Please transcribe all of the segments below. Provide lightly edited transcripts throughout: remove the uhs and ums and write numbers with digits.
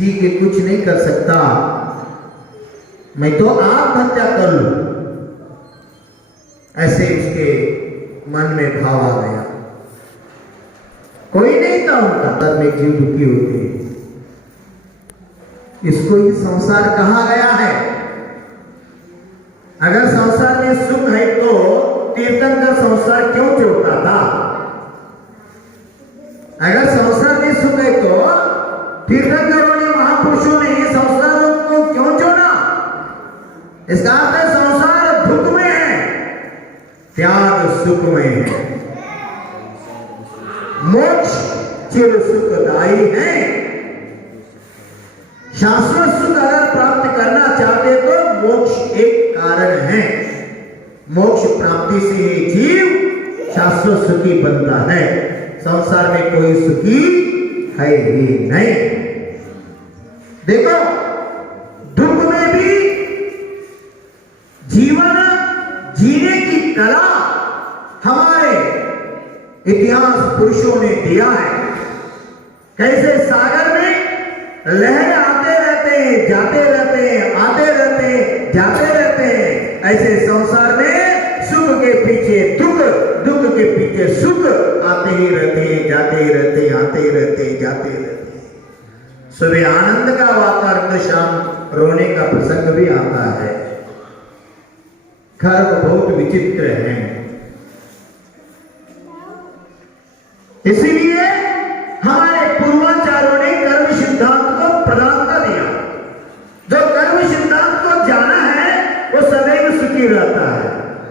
जी के कुछ नहीं कर सकता, मैं तो आत्महत्या कर लूं, ऐसे उसके मन में भाव आ गया। कोई नहीं था उनका तब में जीव दुखी होते, इसको ही संसार कहा गया है। अगर संसार में सुख है तो तीर्थंकर संसार क्यों छोड़ता था? अगर संसार में सुख है तो तीर्थंकरों ने, महापुरुषों ने ये संसार को क्यों छोड़ा? इसका अर्थ है संसार दुख में है, त्याग सुख में है। मोक्ष चिर सुखदायी है। शाश्वत सुख अगर प्राप्त करना चाहते तो मोक्ष एक कारण है। मोक्ष प्राप्ति से ही जीव शाश्वत सुखी बनता है। संसार में कोई सुखी है ही नहीं। देखो, दुख में भी जीवन जीने की कला हमारे इतिहास पुरुषों ने दिया है। कैसे सागर में लहर आते रहते हैं, जाते रहते हैं, आते रहते हैं, जाते रहते हैं, ऐसे संसार में सुख के पीछे दुख, दुख के पीछे सुख आते ही रहते हैं, जाते ही रहते हैं, आते ही रहते हैं, जाते ही रहते हैं। सुबह आनंद का वातावरण, शाम रोने का प्रसंग भी आता है। कर्म बहुत विचित्र है, इसीलिए हमारे पूर्वाचार्यों ने कर्म सिद्धांत को प्रधानता दिया। जो कर्म सिद्धांत को जाना है वो सदैव सुखी रहता है,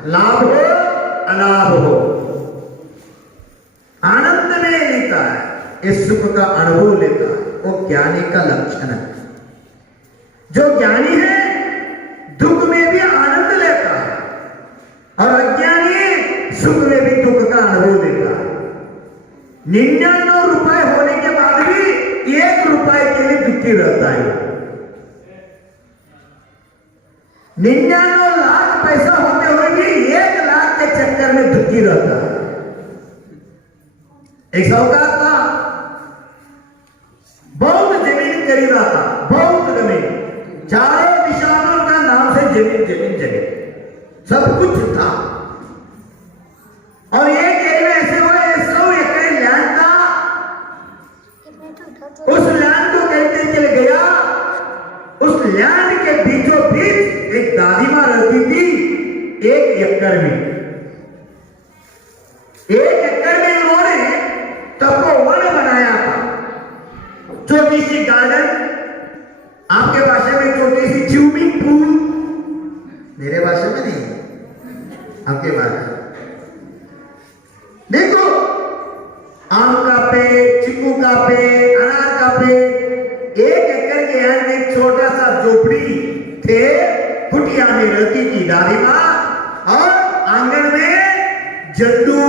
लाभ हो अलाभ हो, आनंद में लेता है, इस सुख का अनुभव लेता है। वो ज्ञानी का लक्षण है। जो ज्ञानी है दुख में भी आनंद लेता है और अज्ञानी सुख में भी दुख का अनुभव लेता है। 99 रुपए होने के बाद भी 1 रुपए के लिए दुखी रहता है। 99 लाख पैसा होते हुए भी 1 लाख के चक्कर में दुखी रहता है। एक साहूकार था, बहुत जमीन खरीदा था, बहुत जमीन, चारों दिशाओं का नाम से जमीन जमीन जमीन सब कुछ था। और एक एरिया ऐसे हुआ 100 एकड़ लैंड था। उस लैंड को कहते चले गया, उस लैंड के बीचों बीच एक दादी मां रहती थी। 1 एकड़ में, 1 एकड़ में इन्होंने तपोवन बनाया था। छोटी सी गार्डन, आपके भाषा में छोटी सी स्विमिंग पूल, मेरे भाषा में नहीं, आपके भाषा। देखो, आम का पेड़, चीकू का पेड़, अनार का पेड़, 1 एकड़ के एंड में एक छोटा सा झोपड़ी थे। कुटिया में रहती थी दादी मां और आंगन में जड्डू,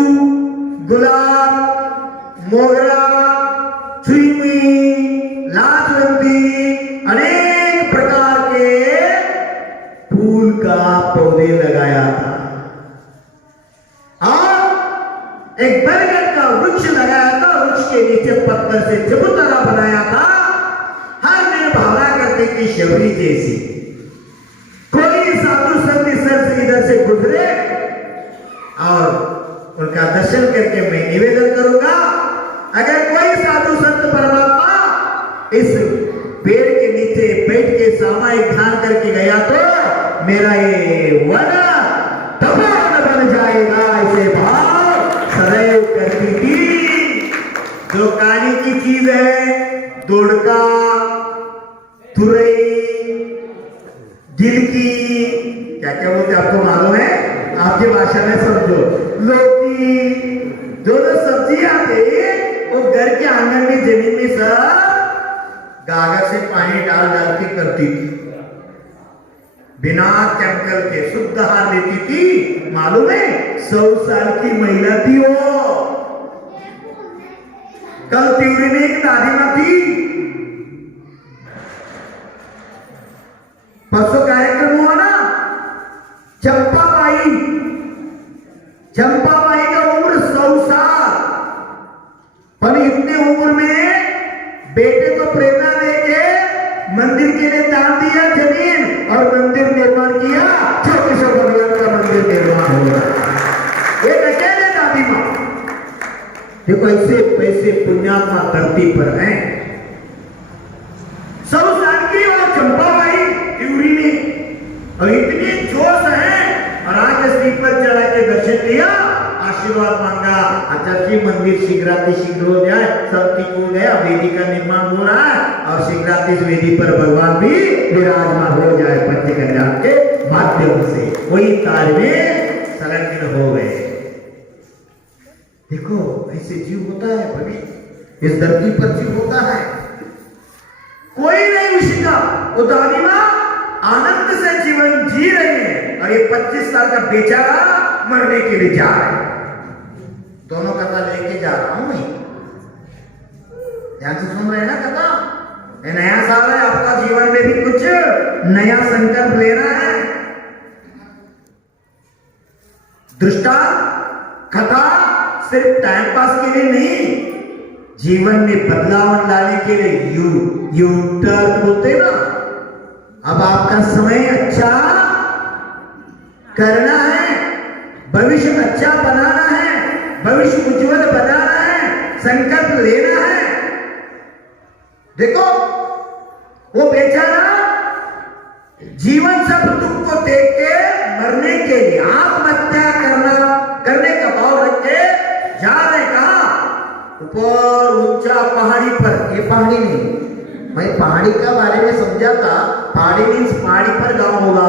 गुलाब, मोगरा, चुईमी, लाजवंती, अनेक प्रकार के फूल का पौधे लगाया था और एक बरगद का वृक्ष लगाया था। वृक्ष के नीचे पत्थर से चबूतरा बनाया था। हर दिन भावना करती थी शबरी जैसी। कोई साधु संत सर से इधर से गुजरे और उनका दर्शन करके मैं निवेदन करूंगा, अगर कोई साधु संत परमात्मा इस पेड़ के नीचे बैठ के सामायिक ध्यान करके गया तो मेरा ये वन तपोवन बन जाएगा। इसे भाव सदैव करती थी। जो काली की चीज है, दुड़का, तुरई, गिलकी, क्या क्या बोलते आपको मालूम है? आपकी भाषा में समझो, लौकी, जो जो सब्जियां थे वो घर के आंगन में जमीन में सब गागर से पानी डाल डाल के करती थी। बिना केमिकल के शुद्ध आहार लेती थी। मालूम है 100 साल की महिला थी वो। कल त्रिवेणी में एक दादी मां थी, परसों कार्यक्रम हुआ ना, चंपाबाई। चंपाबाई का उम्र 100 साल, पर इतने उम्र में बेटे को प्रेरणा देके पुण्यात्मा धरती पर हैं। सब जानकी और चंपाबाई त्रिपुरी ने और इतने जोश हैं और आके सीट पर चढ़ा के दर्शन दिया, आशीर्वाद मांगा। आचार्य मंदिर शीघ्राति शीघ्र हो जाए, सब ठीक हो गया, वेदी का निर्माण हो रहा है और शीघ्राति इस वेदी पर भगवान भी विराजमान हो जाए पंच कल्याण के माध्यम से। वही कार्य में संलग्न हो गए। देखो ऐसे जीव होता है भवी, इस धरती पर जीव होता है, कोई नहीं उसी का। वो दादी माँ आनंद से जीवन जी रही है और ये 25 साल का बेचारा मरने के लिए जा रहा है। दोनों कथा लेके जा रहा हूं मैं, ध्यान से सुन रहे हैं ना कथा। ये नया साल है, आपका जीवन में भी कुछ नया संकल्प लेना है। दृष्टांत कथा सिर्फ टाइम पास के लिए नहीं, जीवन में बदलाव लाने के लिए। यू टर्न बोलते ना, अब आपका समय अच्छा करना है, भविष्य अच्छा बनाना है, भविष्य उज्जवल बनाना है, संकल्प लेना है। देखो वो बेचारा जीवन सब दुख को देख के मरने के लिए आत्महत्या करने का भाव रख के जा रहे। कहा? ऊपर ऊंचा पहाड़ी पर। ये पहाड़ी नहीं, मैं पहाड़ी का बारे में समझा था। पहाड़ी मीन्स पहाड़ी पर गांव होगा।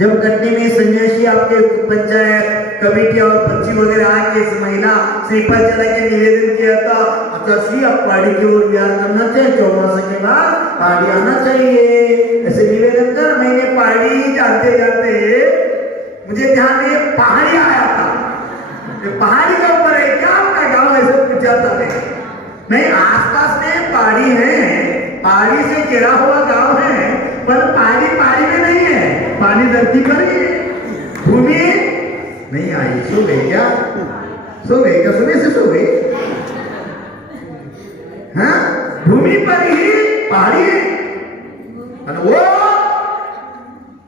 जब कटनी में सन्यासी आपके पंचायत कमेटी और बच्ची वगैरह आके इस महिला श्रीफल चला के निवेदन किया था, अच्छा आप पहाड़ी की ओर विहार करना चाहिए, 14 के बाद पहाड़ी आना चाहिए, ऐसे निवेदन कर। मैंने पहाड़ी जाते जाते मुझे ध्यान ये पहाड़ी आया था, पहाड़ी के ऊपर है क्या आपका गाँव, ऐसे पूछा था नहीं। आसपास में पहाड़ी है, पहाड़ी से घिरा हुआ गांव है, पर पहाड़ी पहाड़ी में नहीं है, पानी धरती पर ही है। भूमि नहीं आई। सो गए क्या? सो गए क्या? सुबह से सो गए? हाँ, भूमि पर ही पहाड़ी है।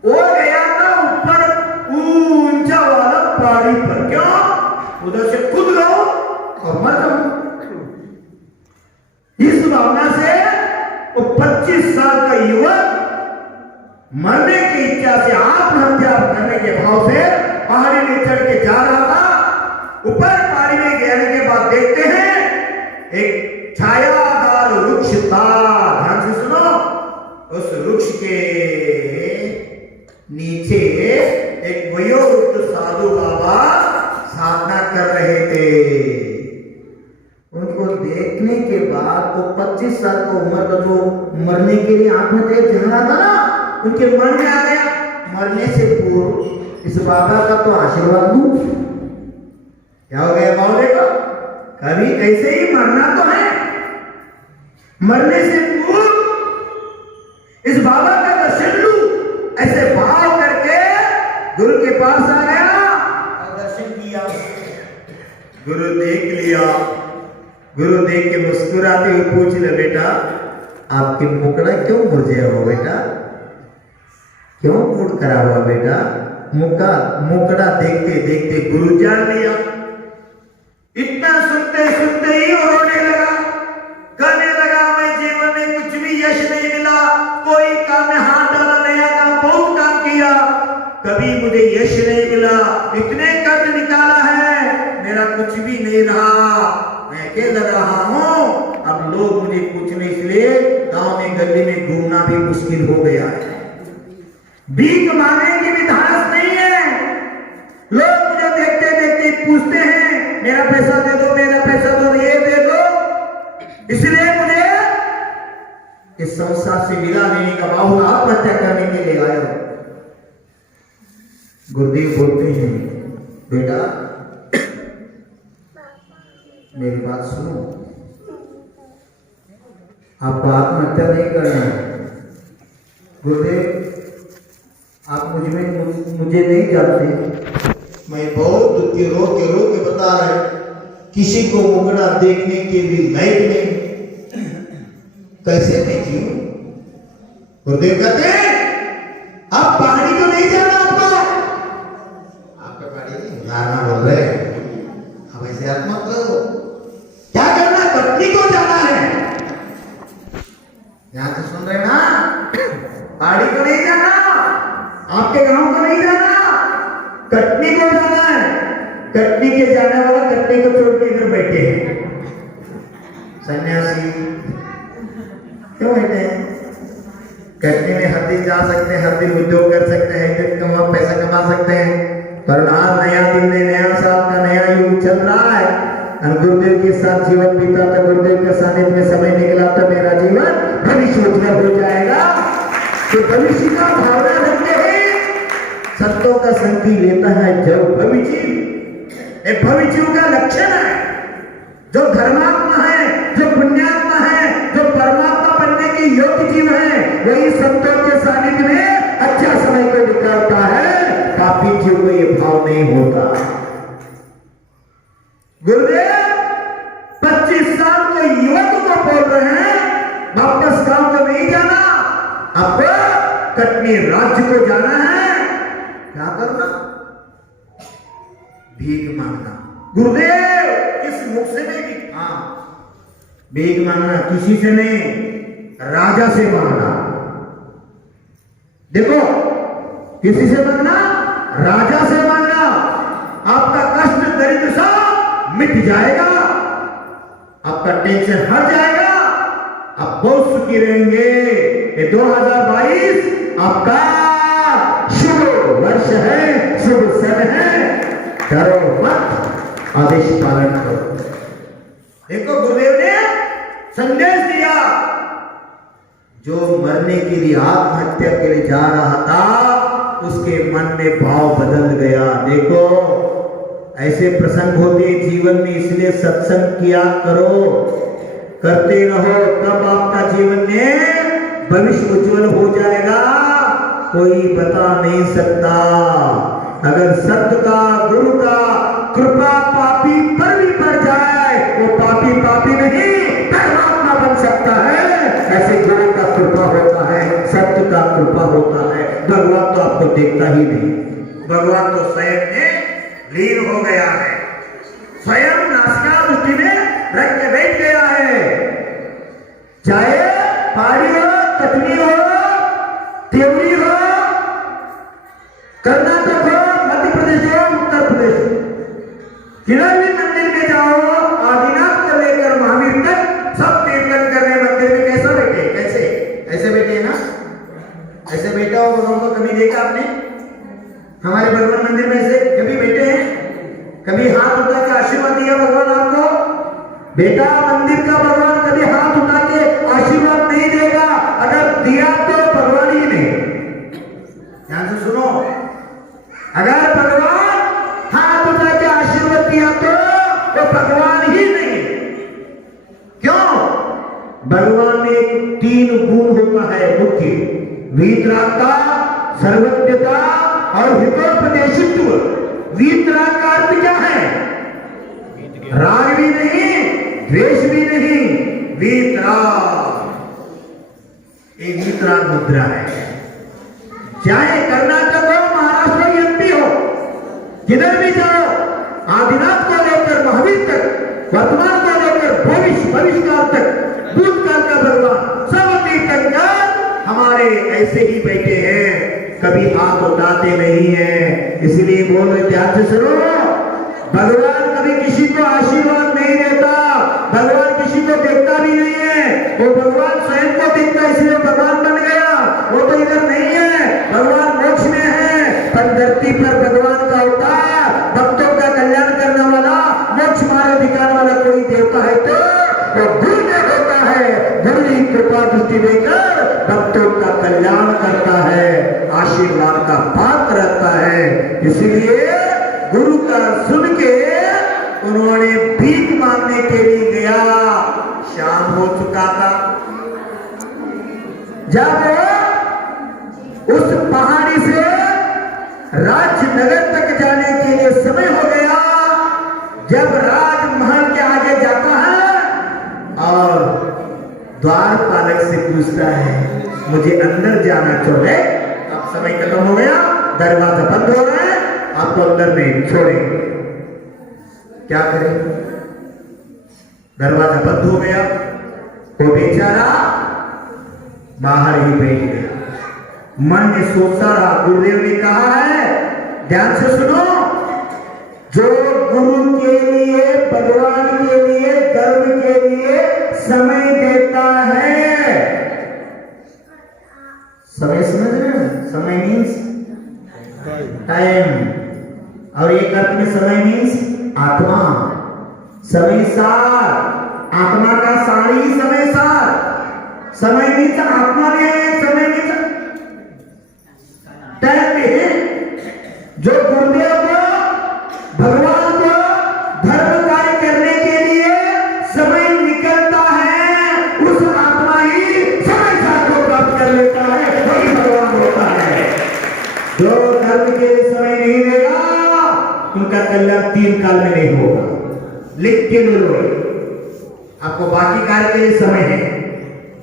वो गया था ऊपर ऊंचा वाला पहाड़ी पर। क्यों? उधर से कूद गया और मर जाऊं। इस भावना से वो 25 साल का युवक मरने की इच्छा से आत्महत्या करने के भाव से पहाड़ी में चढ़ के जा रहा था। ऊपर पहाड़ी में गिरने के बाद देखते हैं एक छायादार वृक्ष था। ध्यान से सुनो, उस वृक्ष के नीचे एक वयोवृद्ध साधु बाबा साधना कर रहे थे। उनको देखने के बाद वो 25 साल का उम्र का जो मरने के लिए आत्महत्या कर रहा था ना, उनके मन में आ गया मरने से पूर्व इस बाबा का तो आशीर्वाद लूं। क्या हो गया बाबू? देखो कभी ऐसे ही मरना तो है, मरने से पूर्व इस बाबा का दर्शन लूं, ऐसे भाव करके गुरु के पास आ गया और दर्शन किया। गुरु देख लिया, गुरु देख के मुस्कुराते हुए पूछ ले, बेटा आपके मुकड़ा क्यों मुरझाया हुआ बेटा, क्यों मूड करा हुआ बेटा? मुकड़ा देखते देखते गुरु जान लिया। इतना सुनते सुनते ही रोने लगा, कहने लगा मैं जीवन में कुछ भी यश नहीं मिला, कोई काम में हाथ डाला नया काम, बहुत काम किया, कभी मुझे यश नहीं मिला, इतने कर्ज निकाला है, मेरा कुछ भी नहीं रहा, मैं अकेला रहा हूं। अब लोग मुझे पूछने, इसलिए गांव में गली में घूमना भी मुश्किल हो गया है। भीख मांगने की भी धास नहीं है। लोग मुझे देखते देखते पूछते हैं मेरा पैसा दे दो, मेरा पैसा दो, ये दे दो, इसलिए मुझे इस संसार से विदा लेने का भाव, आत्महत्या करने के लिए आया। गुरुदेव बोलते हैं बेटा मेरी बात सुनो, आपको आत्महत्या नहीं करना है। गुरुदेव आप मुझे नहीं जानते, मैं बहुत दुखी रो के बता रहे, किसी को मुकड़ा देखने के भी लायक नहीं, कैसे मैं जीऊं? गुरुदेव कहते आप पहाड़ी को नहीं जाना, आपका पहाड़ी नहीं जाना बोल रहे, अब ऐसे आत्मा को क्या करना? पत्नी यहां से सुन रहे ना, पहाड़ी को नहीं जाना, आपके गांव को नहीं जाना, कटनी को जाना है। कटनी के जाने वाला कटनी को छोड़ के इधर बैठे हैं सन्यासी। क्यों बैठे हैं? कटनी में हर दिन जा सकते हैं, हर दिन उद्योग कर सकते हैं, हर दिन पैसा कमा सकते हैं, पर आज नया दिन में नया साल का नया युग चल रहा है। गुरुदेव के साथ जीवन बीता तो गुरुदेव के सानिध्य में समय निकला तो मेरा जीवन भविष्य उज्जवल हो जाएगा। तो भविष्य का भावना रखते हैं, संतों का संगति लेता है जब भविष्य। एक भविष्य का लक्षण है, जो धर्मात्मा है, जो पुण्यात्मा है, जो परमात्मा बनने की योग्य जीव है, वही संतों के सानिध्य में अच्छा समय को निकालता है। पापी जीव को ये भाव नहीं होता। गुरुदेव 25 साल के युवक को बोल रहे हैं वापस गांव को नहीं जाना, आपको कटनी राज्य को जाना है। क्या करना? भीख मांगना। गुरुदेव किस मुख से नहीं? हाँ, भीख मांगना किसी से नहीं, राजा से मांगना। देखो, किसी से मांगना? राजा से मांगना। आपका कष्ट दरिद्र सा मिट जाएगा, आपका टेंशन हट जाएगा, आप बहुत सुखी रहेंगे। ये 2022 आपका शुभ वर्ष है, शुभ समय है। डरो मत, आदेश पालन करो। देखो, गुरुदेव ने संदेश दिया, जो मरने के लिए आत्महत्या के लिए जा रहा था, उसके मन में भाव बदल गया। देखो, ऐसे प्रसंग होते जीवन में, इसलिए सत्संग किया करो, करते रहो, तब आपका जीवन में भविष्य उज्जवल हो जाएगा। कोई बता नहीं सकता। अगर सत्य का, गुरु का कृपा पापी पर भी पड़ जाए, वो पापी नहीं, परमात्मा बन सकता है। ऐसे गुरु का कृपा होता है, सत्य का कृपा होता है। भगवान तो आपको देखता ही नहीं, भगवान तो स्वयं में लीन हो गया है, स्वयं नासिका दृष्टि में रख के बैठ गया है। चाहे पहाड़ी हो, कटनी हो, देवरी हो, कर्नाटक हो, मध्य प्रदेश हो, उत्तर प्रदेश हो, किधर भी मंदिर में जाओ, आदिनाथ से लेकर महावीर तक सब कीर्तन करने मंदिर में कैसा बैठे? कैसे? ऐसे बैठे ना? ऐसे बैठा हो भगवान को कभी देखा आपने? हमारे भगवान मंदिर में से कभी बैठे हैं? कभी हाथ उठा के आशीर्वाद दिया भगवान आपको? बेटा, मंदिर का भगवान कभी हाथ उठा के आशीर्वाद नहीं देगा। अगर दिया तो भगवान ही नहीं। ध्यान से सुनो, अगर भगवान हाथ उठा के आशीर्वाद दिया तो भगवान ही नहीं। क्यों? भगवान में 3 गुण होता है मुख्य: वीतरागता, सर्वज्ञता और हितोपदेशित्व। वीतराग का अर्थ क्या है? राग भी नहीं, द्वेष भी नहीं, वीतराग। एक वीतराग मुद्रा है। चाहे कर्नाटक हो, महाराष्ट्र हो, एमपी हो, जिधर भी जाओ, आदिनाथ को लेकर महावीर तक, वर्तमान को लेकर भविष्यकाल तक, भूतकाल का भगवान, सब तीर्थंकर हमारे ऐसे ही बैठे हैं, कभी हाथ उठाते नहीं है। इसलिए बोलो, ध्यान से सुनो, भगवान कभी किसी को आशीर्वाद नहीं देता, भगवान किसी को देखता भी नहीं है। वो भगवान स्वयं को देखता, इसलिए भगवान बन गया। वो तो इधर नहीं है, भगवान मोक्ष में है। पर धरती पर भगवान का अवतार, भक्तों का कल्याण करने वाला, मोक्ष मार्ग दिखाने वाला कोई देवता है तो वो गुरु होता है। गुरु की कृपा दृष्टि देकर भक्तों का कल्याण करता है, आशीर्वाद का पात्र रहता है। इसलिए गुरु का सुन के उन्होंने भीख मांगने के लिए गया। शाम हो चुका था। जब उस पहाड़ी से राजनगर तक जाने के लिए समय हो गया, जब राजमहल के आगे जाता है और द्वारपालक से पूछता है, मुझे अंदर जाना चाहिए। अब समय खत्म हो गया, दरवाजा बंद हो रहा है, आपको अंदर नहीं छोड़ेंगे। क्या करें? दरवाजा बंद हो गया। वो बेचारा बाहर ही बैठ गया। मन में सोचता रहा। गुरुदेव ने कहा है, ध्यान से सुनो, जो गुरु के लिए, भगवान के लिए, धर्म के लिए समय देता है, समय समझ रहे हो? समय मीन्स टाइम, और एक अर्थ में समय मीन्स आत्मा। समय सार, आत्मा का सारी समय सार। समय मीन्स आत्मा में है, समय मीन्स टाइम में है। जो गुरुदेव को, भगवान को धर्म कार्य करने के लिए समय निकलता है, उस आत्मा ही समय सार को प्राप्त कर लेता है, वही भगवान होता है। जो धर्म के लिए समय नहीं देगा, उनका कल्याण 3 काल में नहीं होगा। लिख के लो, आपको बाकी कार्य के लिए समय है,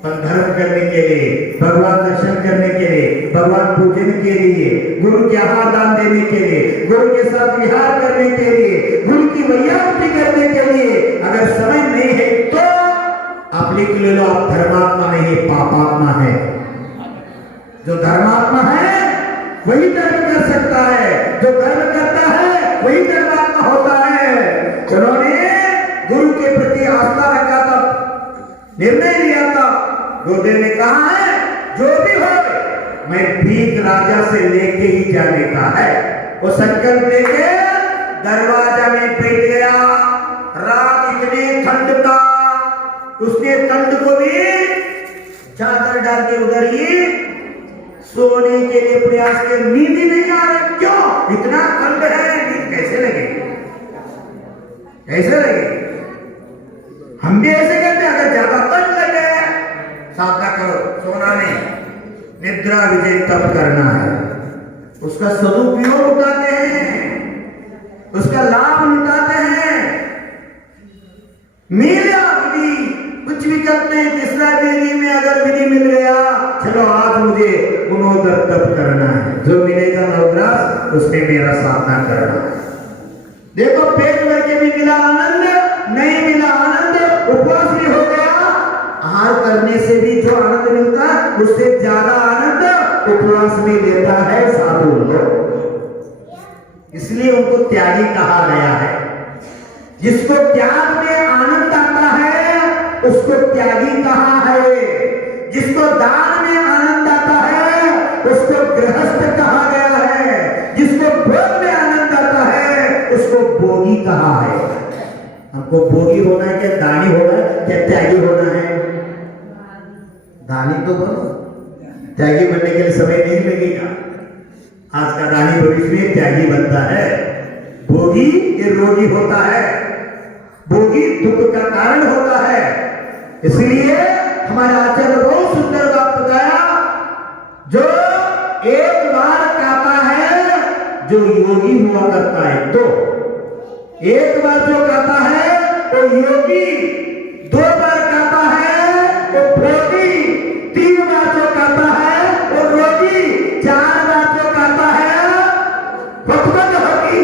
पर धर्म करने के लिए, भगवान दर्शन करने के लिए, भगवान पूजन के लिए, गुरु के आहार दान देने के लिए, गुरु के साथ विहार करने के लिए, गुरु की वैयावृत्ति करने के लिए अगर समय नहीं है तो आप लिख ले लो, आप धर्मात्मा नहीं, पापात्मा है। जो धर्मात्मा है वही धर्म कर सकता है, जो धर्म करता है वही धर्मात्मा होता है। उन्होंने गुरु के प्रति आस्था रखा था, निर्णय लिया था। गुरुदेव ने कहा है, जो भी हो मैं भीख राजा से लेके ही जाने का है। वो संकल्प लेके दरवाजा में बैठ गया। रात इतनी ठंड था, उसने ठंड को भी चादर डाल के उधर ही सोने के लिए प्रयास किया। नींद ही नहीं आ रहा, क्यों? इतना ठंड है, नींद कैसे लगेगी? कैसे लगेगी? हम भी ऐसे करते हैं, अगर ज्यादा ठंड लगे साधना करो, सोना नहीं, निद्रा विजय तब करना है। उसका सदुपयोग उठाते हैं, उसका लाभ उठाते हैं। मिला विधि, कुछ भी करते हैं, तीसरा विधि में अगर विधि मिल गया, चलो आज मुझे गुणोदर तप करना है, जो मिलेगा नवग्रास उसमें मेरा साधना करना है। देखो, पेट भर के भी मिला आनंद, नहीं मिला आनंद, उपवास भी हो गया। आहार करने से भी जो आनंद मिलता है, उससे ज्यादा आनंद उपवास में लेता है साधु लोग। इसलिए उनको त्यागी कहा गया है। जिसको त्याग में आनंद आता है उसको त्यागी कहा है। जिसको दान में आनंद आता है उसको गृहस्थ कहा गया है। जिसको भोग में आनंद आता है उसको भोगी कहा है। हमको भोगी होना है क्या दानी होना है क्या त्यागी होना है? दानी तो बोलो, त्यागी बनने के लिए समय नहीं लगेगा। आज का दानी भविष्य में त्यागी बनता है। भोगी ये रोगी होता है, भोगी दुख का कारण होता है। इसलिए हमारे आचार्य ने बहुत सुंदर बात बताया, जो एक बार कहता है जो योगी हुआ करता है, तो एक बार जो कहता है वो योगी, 2 बार कहता है वो भोगी, 3 बार जो कहता है वो रोगी, 4 बार जो कहता है वो होगी।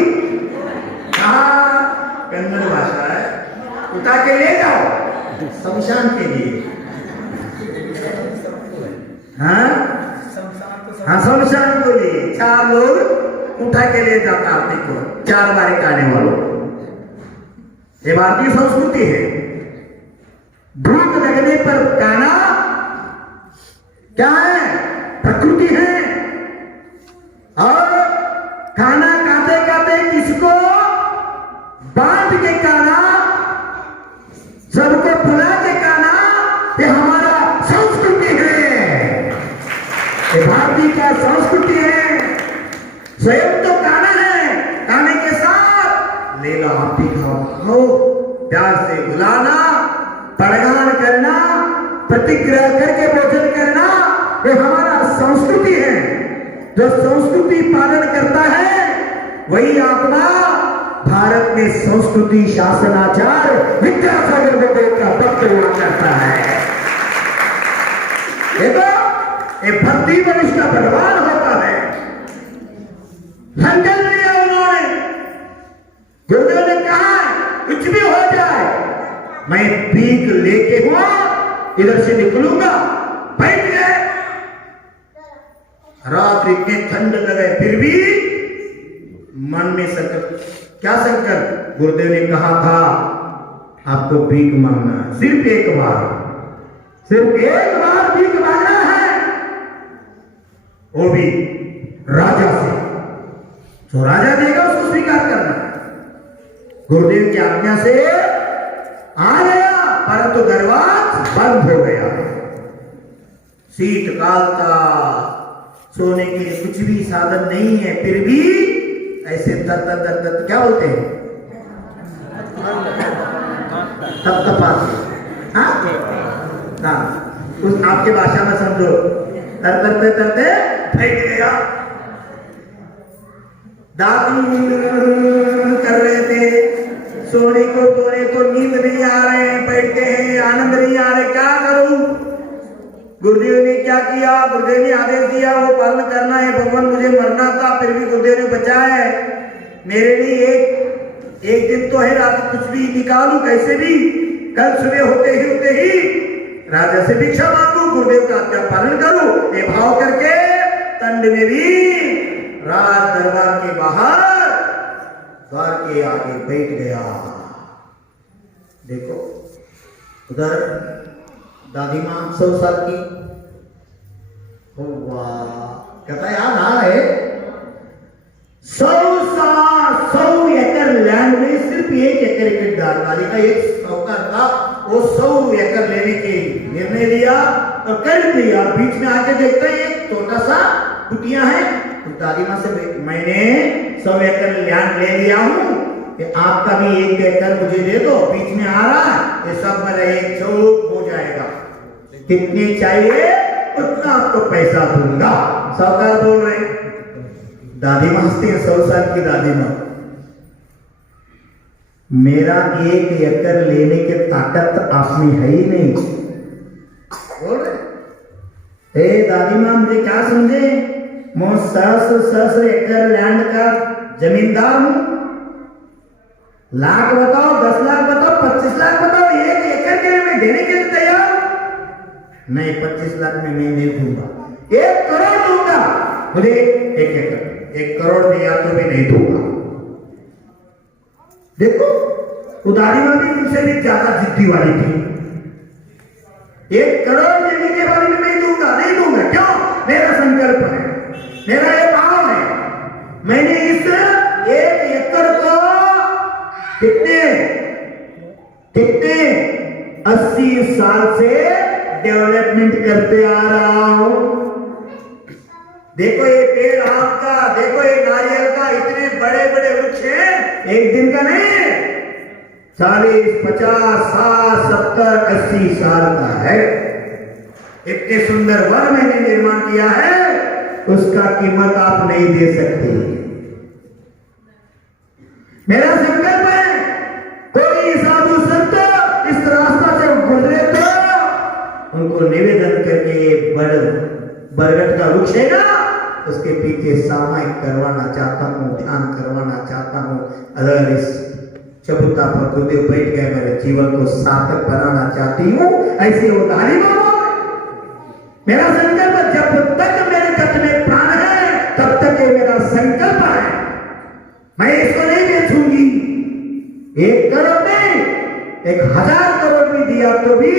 कन्नड़ भाषा है, उठा के ले जाओ शमशान के लिए। हाँ, शमशान को लिए 4 लोग उठा के ले जाओ कार्तिक को, 4 बार कहने वालों। ये भारतीय संस्कृति है। भूख लगने पर कहना क्या है? प्रकृति है। और खाना खाते खाते किसको बांट के खाना, सबको बुला के खाना, ये हमारा संस्कृति है। ये भारतीय का संस्कृति है। स्वयं तो खाना है, खाने के साथ ले लो आप भी खाओ, प्यार से बुलाना, प्रगान करना, प्रतिग्रह करके भोजन करना, ये हमारा संस्कृति है। जो संस्कृति पालन करता है वही आत्मा भारत में संस्कृति शासनाचार विद्यासागर गुरुदेव का भक्त हुआ करता है। देखो, ये भक्ति वरिष्ठ का भगवान होता है। संकल्प लिया उन्होंने, गुरुदेव ने कहा कुछ भी हो जाए मैं भीख लेके हुआ इधर से निकलूंगा। बैठ गए, रात इतने ठंड लगे फिर भी मन में संकल्प, क्या संकल्प? गुरुदेव ने कहा था आपको भीख मांगना है, सिर्फ एक बार भीख मांगना है, वो भी राजा से। जो राजा देगा उसको स्वीकार करना। गुरुदेव की आज्ञा से आ गया, परंतु दरवाजा बंद हो गया। शीतकाल था, सोने के लिए कुछ भी साधन नहीं है, फिर भी ऐसे तर क्या बोलते हैं, उस आपके भाषा में समझो, तरते बैठ गया। दादी कर रहे थे, सोने को नींद नहीं आ रहे हैं, बैठते हैं, आनंद नहीं आ रहे, क्या करूं? गुरुदेव ने क्या किया? गुरुदेव ने आदेश दिया वो पालन करना है। भगवान मुझे मरना था, फिर भी गुरुदेव ने बचाया है मेरे लिए। एक दिन तो है, रात कुछ भी निकालू कैसे भी, कल सुबह होते ही राजा से भिक्षा मांगू, गुरुदेव का आज्ञा पालन करूं, ये भाव करके ठंड में भी राज दरबार के बाहर द्वार के आगे बैठ गया। देखो उधर दादी मां 100 साल की, कहता याद आ रहे 100 एकड़ लैंड में सिर्फ 1 एकड़ की दादी का एक साहूकार था, वो 100 एकड़ लेने के निर्णय लिया और कर दिया। बीच में आके देखते हैं एक छोटा सा कुटिया है, तो दादी मां से मैंने 100 एकड़ लैंड ले लिया हूं, कि आपका भी 1 एकड़ मुझे दे दो, बीच में आ रहा है, ये सब मेरा एक चौक हो जाएगा, कितनी चाहिए उतना आपको पैसा दूंगा। साहूकार बोल रहे, दादी मां हंसती है, 100 साल की दादी मां, मेरा 1 एकड़ लेने की ताकत आप में है ही नहीं। बोल रहे दादी मां मुझे क्या समझे, मैं 100 एकड़ लैंड का जमींदार हूं, लाख बताओ, 10 लाख बताओ, 25 लाख बताओ, 1 एकड़ के लिए मैं देने के लिए तैयार नहीं। 25 लाख में मैं नहीं दूंगा, 1 करोड़ दूंगा, मुझे 1 एकड़ 1 करोड़ दिया तो मैं नहीं दूंगा। देखो उदारी मां भी उनसे भी ज्यादा जिद्दी वाली थी, 1 करोड़ देने के बारे में नहीं दूंगा, नहीं दूंगा। क्यों? मेरा संकल्प है, मेरा ये भाव है, मैंने इस 1 एकड़ को कितने 80 साल से डेवलपमेंट करते आ रहा हूं। देखो ये पेड़ आम का, देखो ये नारियल का, इतने बड़े बड़े वृक्ष हैं, एक दिन का नहीं, 40, 50, 60, 70, 80 साल का है। इतने सुंदर वन मैंने निर्माण किया है, उसका कीमत आप नहीं दे सकते। मेरा संकल्प है, कोई साधु संत इस रास्ता से गुजरे तो उनको निवेदन करके बरगद का वृक्ष है ना, उसके पीछे सामायिक करवाना चाहता हूं, ध्यान करवाना चाहता हूं। अगर इस चबूता पर गुरुदेव बैठ गए, मेरे जीवन को सार्थक बनाना चाहती हूं, ऐसे वो दादी मां। मेरा संकल्प, जब तक मेरे तट में प्राण है तब तक ये मेरा संकल्प है, मैं इसको नहीं बेचूंगी। 1 करोड़ नहीं, 1000 करोड़ भी दिया तो भी।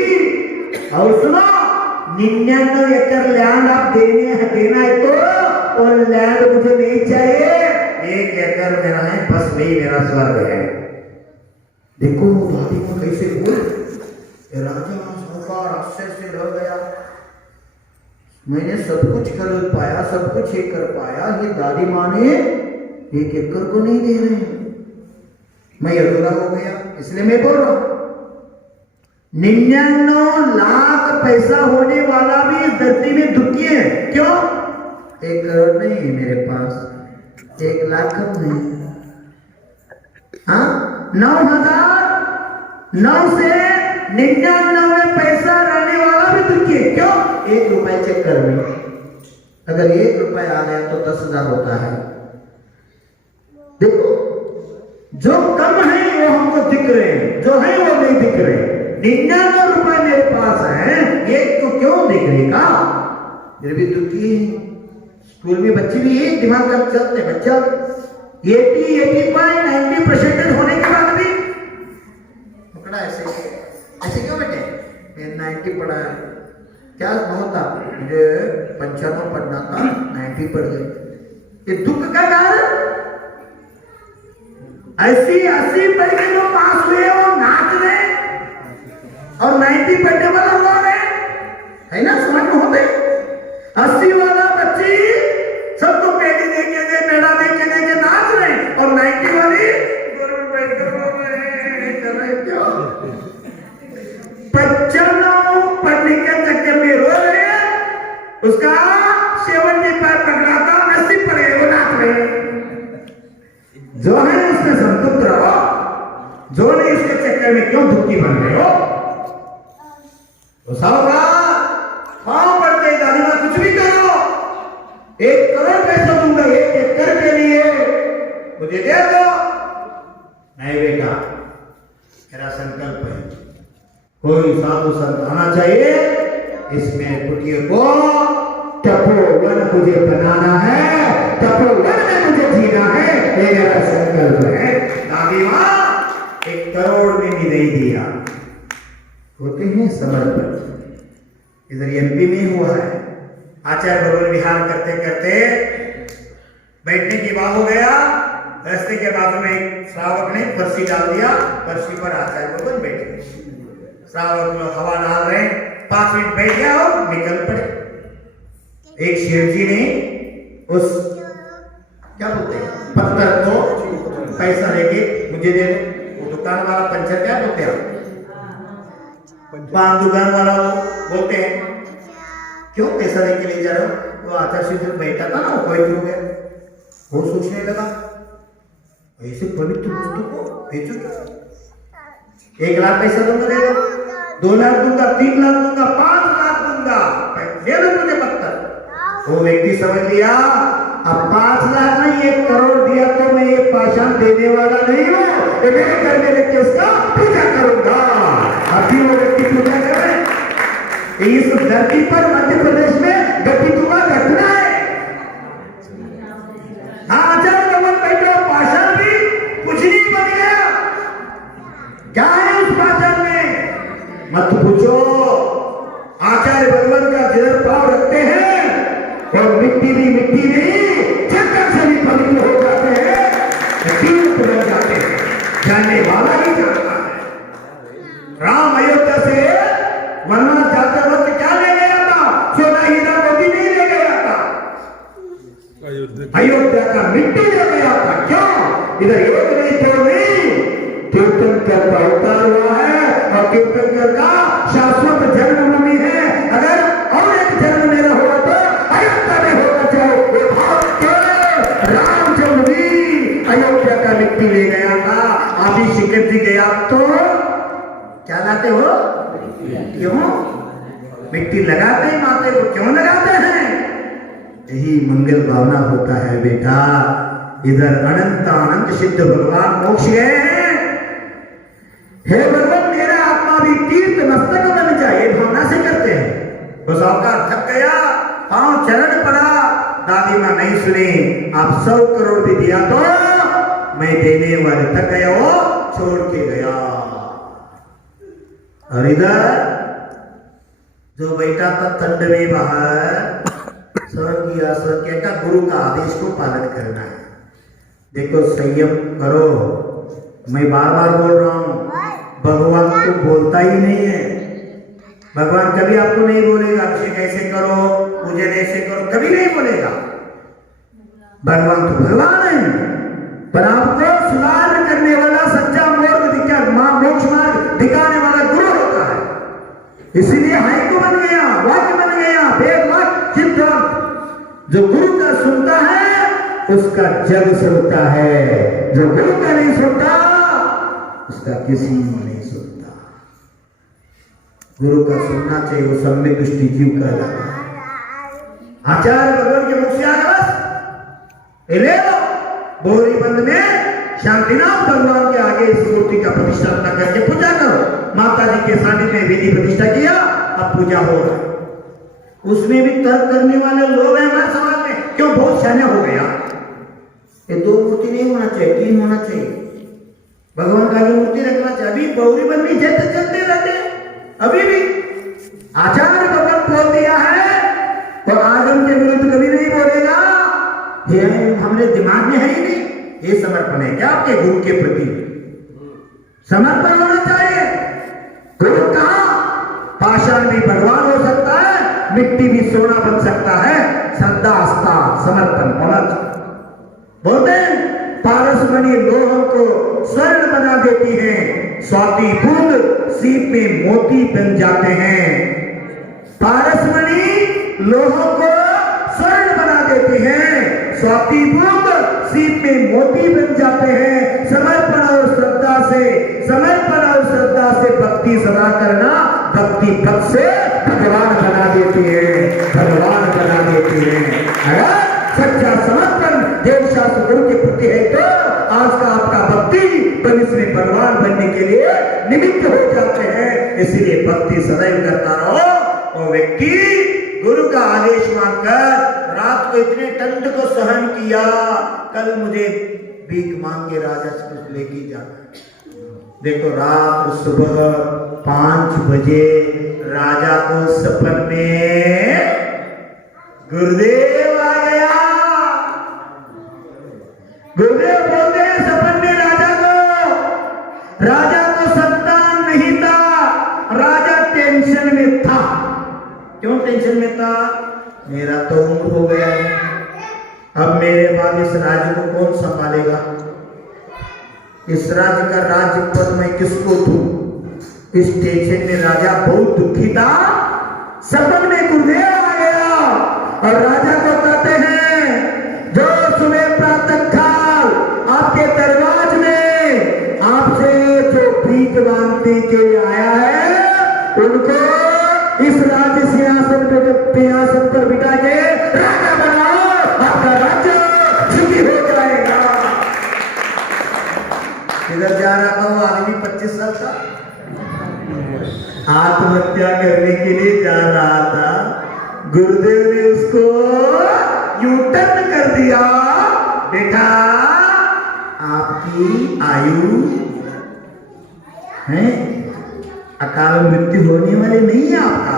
और सुनो, 99 एकड़ लैंड आप देना है तो, और लैंड मुझे नहीं चाहिए, 1 एकड़ मेरा है, बस वही मेरा स्वर्ग है। देखो दादी को कैसे बोल, राजा साहूकार आश्चर्य से रह गया, मैंने सब कुछ कर पाया, सब कुछ ये कर पाया, ये दादी मां ने 1 एकड़ को नहीं दे रहे, मैं अधूरा हो गया। इसलिए मैं बोल रहा हूं, 99 लाख पैसा होने वाला भी इस धरती में दुखी है। क्यों? 1 करोड़ नहीं है मेरे पास, 1 लाख कम नहीं, हाँ 9,000 से 99 पैसा रहने वाला भी दुखी है। क्यों? 1 रुपए चेक कर में, अगर 1 रुपए आ गया तो 10,000 होता है। देखो जो कम है वो हमको दिख रहे हैं, जो है वो नहीं दिख रहे। 99 रुपए मेरे पास है, 1 तो क्यों दिख रहेगा, फिर भी दुखी है। स्कूल में बच्चे भी यही दिमाग कर चलते हैं। बच्चा 80% होने के बाद भी पकड़ा ऐसे ऐसे क्यों बेटे? 90 पढ़ा है, क्या होता? मुझे 95 पढ़ना था, 90 पढ़ गए। ये दुख का कारण? 80 पढ़ के जो पास हुए वो नाच रहे और 90 पढ़ने वाला हुआ है ना, समझ में होते। 80 वाला बच्ची सबको पेड़ी देके दे, पेड़ा देके देके नाच रहे और 90 वाली गोर में बैठ कर रो रहे क्यों? 95 पढ़ने के चक्कर में रो रहे हैं, उसका 75 पकड़ा था, 80 पढ़े वो नाच रहे। जो है उसमें संतुष्ट रहो, जो नहीं इसके चक्कर में क्यों दुखी बन रहे हो? तो साहब पाँव पड़ते दादी माँ कुछ भी करो, 1 करोड़ पैसा दूंगा 1 एकड़ के लिए, मुझे दे दो। नहीं बेटा, मेरा संकल्प है कोई साधु संत आना चाहिए, इसमें कुटिया को तपोवन मुझे बनाना है, तपोवन में मुझे जीना है, मेरा संकल्प है। दादी माँ 1 करोड़ ने भी नहीं दिया। होते हैं समर्पण। इधर एमपी में हुआ है, आचार्य भवन विहार करते करते बैठने की बात हो गया, रास्ते के बाद में एक श्रावक ने फर्शी डाल दिया, फर्शी पर आचार्य भवन बैठे। श्रावक लोग हवा डाल रहे, 5 मिनट बैठ गया और निकल पड़े। एक शेर जी ने उस क्या बोलते हैं पत्थर को पैसा लेके मुझे दे दो। वो दुकान वाला पंचर क्या बोलते हैं, पान दुकान वाला बोलते हैं क्यों पैसा लेके ले जा रहे हो? वो आचार्य जो बैठा था ना वो कोई हो गया, वो सोचने लगा ऐसे पवित्र वस्तु को बेचो क्या? 1 लाख पैसा दूंगा, दे दो। 2 लाख दूंगा, 3 लाख दूंगा, 5 लाख दूंगा, दे दो मुझे पत्थर। वो व्यक्ति समझ लिया अब 5 लाख नहीं 1 करोड़ दिया तो मैं ये पाषाण देने वाला नहीं हूँ, मेरे घर में लेके उसका पूजा करूंगा। अभी वो व्यक्ति पूजा करे। इस धरती पर मध्य प्रदेश में गतितुआ घटना है। आचार्य भवन बैठा पाषाण भी कुछ नहीं बन गया। क्या है उस पाषाण में मत पूछो। आचार्य भगवान का जिधर पाव रखते हैं और मिट्टी नहीं चक्कर से भी पवित्र हो जाते हैं, तीर्थ बन जाते हैं। जानने वाला ही जानता है। राम अयोध्या से वनवास जाते वक्त क्या ले गया था? सोना हीरा मोती नहीं ले गया था, अयोध्या का मिट्टी ले गया था। क्यों? इधर एक नहीं तो नहीं, तीर्थंकर का अवतार हुआ है और तीर्थंकर का शाश्वत जन्मभूमि है। अगर और एक जन्म मेरा हुआ तो अयोध्या में होना चाहिए। रामचंद्र भी अयोध्या का मिट्टी ले गया था। अभी शिखर जी गया तो क्या लाते हो? क्यों मिट्टी लगाते हैं माते को? क्यों लगाते हैं? यही मंगल भावना होता है बेटा। इधर अनंत सिद्ध भगवान मोक्ष गए हैं। हे भगवान मेरा आत्मा भी तीर्थ मस्तक बन जाए, भावना से करते हैं। तो साहूकार थक गया, पांव चरण पड़ा, दादी मां नहीं सुनी। आप 100 करोड़ भी दिया तो मैं देने वाले थक गया, वो छोड़ के गया। और इधर जो बैठा था ठंड में बाहर, स्वर्गीय का गुरु का आदेश को पालन करना है। देखो संयम करो। मैं बार बार बोल रहा हूं, भगवान तो बोलता ही नहीं है। भगवान कभी आपको नहीं बोलेगा अभिषेक ऐसे करो, पूजन ऐसे करो, कभी नहीं बोलेगा। भगवान तो भगवान है, पर आपको सुधार करने वाला सच्चा मोक्ष मार्ग दिखाने वाला गुरु होता है। इसीलिए हाइको बन गया, वाक्य बन गया, वेद वाक्य सिद्धांत। जो गुरु का सुनता है उसका जग सुनता है, जो गुरु का नहीं सुनता उसका किसी नहीं सुनता। गुरु का सुनना चाहिए, वो सम्यक दृष्टि जीव का लगा। आचार्य भगवान के मुख से आगस ले लो। बोरी बंद में शांतिनाथ भगवान के आगे इस मूर्ति का प्रतिष्ठापना करके पूजा करो। माता जी के सानिध्य में विधि प्रतिष्ठा किया, अब पूजा हो रहा है। उसमें भी तर्क करने वाले लोग हैं हमारे समाज में। क्यों बहुत सैन्य हो गया? ये 2 मूर्ति नहीं होना चाहिए, 3 होना चाहिए। भगवान का भी मूर्ति रखना चाहिए। अभी गौरी बंदी जैसे चलते रहते हैं, अभी भी आचार्य भगवान बोल दिया है तो आगम के विरुद्ध कभी नहीं बोलेगा। ये हमने दिमाग में है ही नहीं। ये समर्पण है क्या आपके गुरु के प्रति? समर्पण होना चाहिए। गुरु कहा पाषाण भी भगवान हो सकता है, मिट्टी भी सोना बन सकता है। श्रद्धा आस्था समर्पण होना चाहिए। बोलते हैं पारसमणि लोह को स्वर्ण बना देती है, स्वाति बूंद सीप में मोती बन जाते हैं। पारसमणि लोह को स्वर्ण बना देती है, स्वाति बूंद सीप में मोती बन जाते हैं। समर्पण और श्रद्धा से, समर्पण और श्रद्धा से भक्ति सदा करना, भक्ति पद से भगवान बना देती है, भगवान बना देती है। अगर सच्चा समर्पण देव शास्त्र गुरु के प्रति है तो आज का आपका भक्ति भविष्य में भगवान बनने के लिए निमित्त हो जाते हैं। इसलिए भक्ति सदैव करता रहो। और व्यक्ति गुरु का आदेश मानकर रात को इतने ठंड को सहन किया, कल मुझे भीख मांग के राजा से कुछ लेके जाना। देखो रात सुबह 5 बजे राजा को सपन में गुरुदेव आ गया। गुरुदेव बोलते हैं सपन में राजा को संतान नहीं था, राजा टेंशन में था। क्यों टेंशन में था? मेरा तो उम्र हो गया है, अब मेरे बाद इस राज्य को कौन संभालेगा? इस राज्य का राज्य पद मैं किसको दूं? इस टेंशन में राजा बहुत दुखी था। सपन में गुरुदेव आ गया और राजा को कहते हैं जो सुबह प्रातः काल आपके दरबार में आपसे जो भीख मांगने के लिए आया है उनको इस राज्य सिंहासन पर बिठा के राजा बनाओ, आपका राज्य सुखी हो जाएगा। इधर जा रहा था वो आदमी 25 साल का, आत्महत्या करने के लिए जा रहा था। गुरुदेव ने उसको यू टर्न कर दिया। बेटा आपकी आयु है, अकाल मृत्यु होने वाली नहीं है आपका।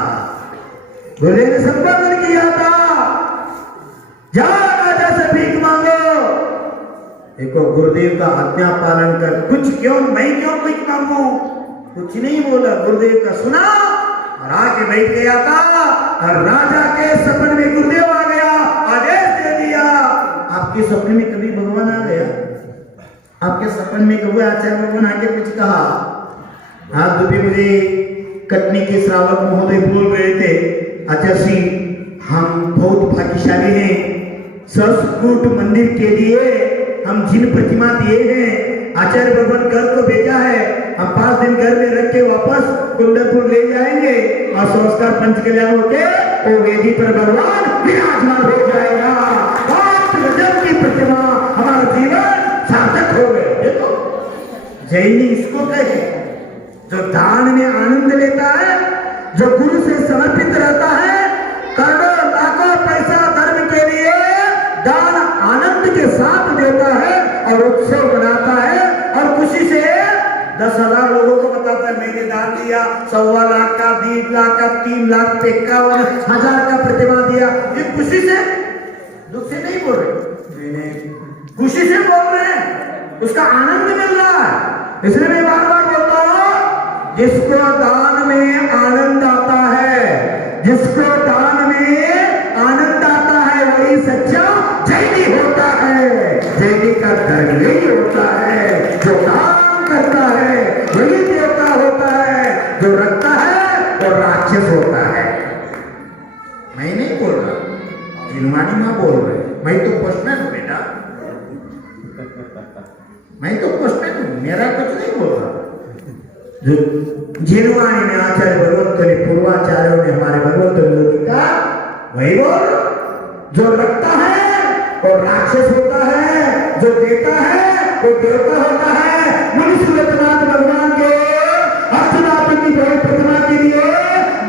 गुरुदेव ने संबोधन किया था जाओ राजा से भीख मांगो। देखो गुरुदेव का आज्ञा पालन कर। कुछ क्यों, मैं क्यों भीख मांगू? कुछ नहीं बोला, गुरुदेव का सुना और आके बैठ गया था। और राजा के सपन में गुरुदेव आ गया, आदेश दे दिया। आपके सपने में कभी भगवान आ गया? आपके सपन में कभी आचार्य भगवान आके कुछ कहा? हाथ दुपी मुझे कटनी के श्रावक महोदय बोल रहे थे, आचार्य सिंह हम बहुत भाग्यशाली हैं, संस्कृत मंदिर के लिए हम जिन प्रतिमा दिए हैं आचार्य भगवान घर को भेजा है, हम 5 दिन घर में रख के वापस कुंडलपुर ले जाएंगे और संस्कार पंच कल्याण होके वो वेदी पर भगवान विराजमान हो जाएगा। 5 गजब की प्रतिमा, हमारा जीवन सार्थक हो गए। देखो जैनी इसको कहे जो दान में आनंद लेता है, जो गुरु से समर्पित रहता है, करोड़ों लाखों पैसा धर्म के लिए दान आनंद के साथ देता है और उत्सव बनाता है और खुशी से 10,000 लोगों को बताता है मैंने दान दिया, 1.25 लाख का, 1.5 लाख का, 3 लाख 51,000 का प्रतिमा दिया। ये खुशी से, दुख से नहीं बोल रहे, मैंने खुशी से बोल रहे हैं, उसका आनंद मिल रहा है। इसलिए मैं बार बार बोलता हूं जिसको दान में आनंद आता है, जिसको दान में आनंद आता है वही सच्चा जैनी होता है। जैनी का धर्म यही होता है, जो दान करता है वही देवता होता है, जो रखता है वो राक्षस होता है। मैं नहीं बोल रहा, जिनवानी मां बोल रहे, मैं तो पोस्टमैन हूं बेटा, मैं तो पोस्टमैन हूं, मेरा कुछ नहीं बोल रहा। जो जिनवाणी ने आचार्य भगवंत ने, पूर्वाचार्यों ने, हमारे भगवंत ने का वही बोल, जो रखता है वो राक्षस होता है, जो देता है वो देवता होता है। मनुष्य रघुनाथ भगवान के अर्चना की प्रतिमा के लिए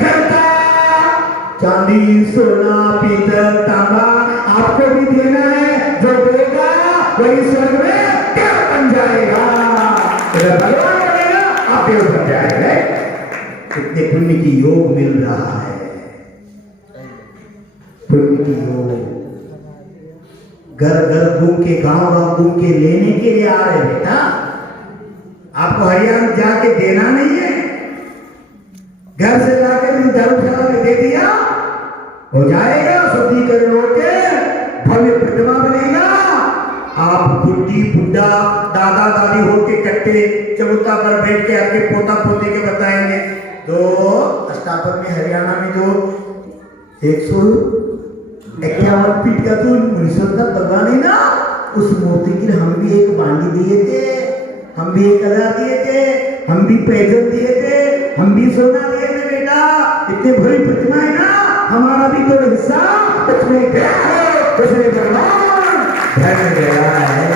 घर का चांदी सोना पीतल तांबा आपको भी जब बलवान बनेगा आप देव बन जाएंगे। कितने पुण्य की योग मिल रहा है, पुण्य की योग। घर घर घूम के, गांव गांव घूम के लेने के लिए आ रहे बेटा। आपको हरियाणा जाके देना नहीं है, घर से लाकर धर्मशाला में दे दिया, हो जाएगा शुद्धिकरण होके भव्य प्रतिमा बनेगा। आप बुढ़ी बुढ़ा दादा दादी होके कट्टे चबूतरा पर बैठ के आपके पोता पोते के बताएंगे। तो अष्टापर में हरियाणा में जो 151 फीट का जो मुनीश्वर का भगवान है ना, उस मूर्ति की हम भी एक बांडी दिए थे, हम भी 1000 दिए थे, हम भी पैदल दिए थे, हम भी सोना दिए थे बेटा। इतने भरी प्रतिमा है ना, हमारा भी तो हिस्सा उसमें गया है, उसमें भगवान धन गया है।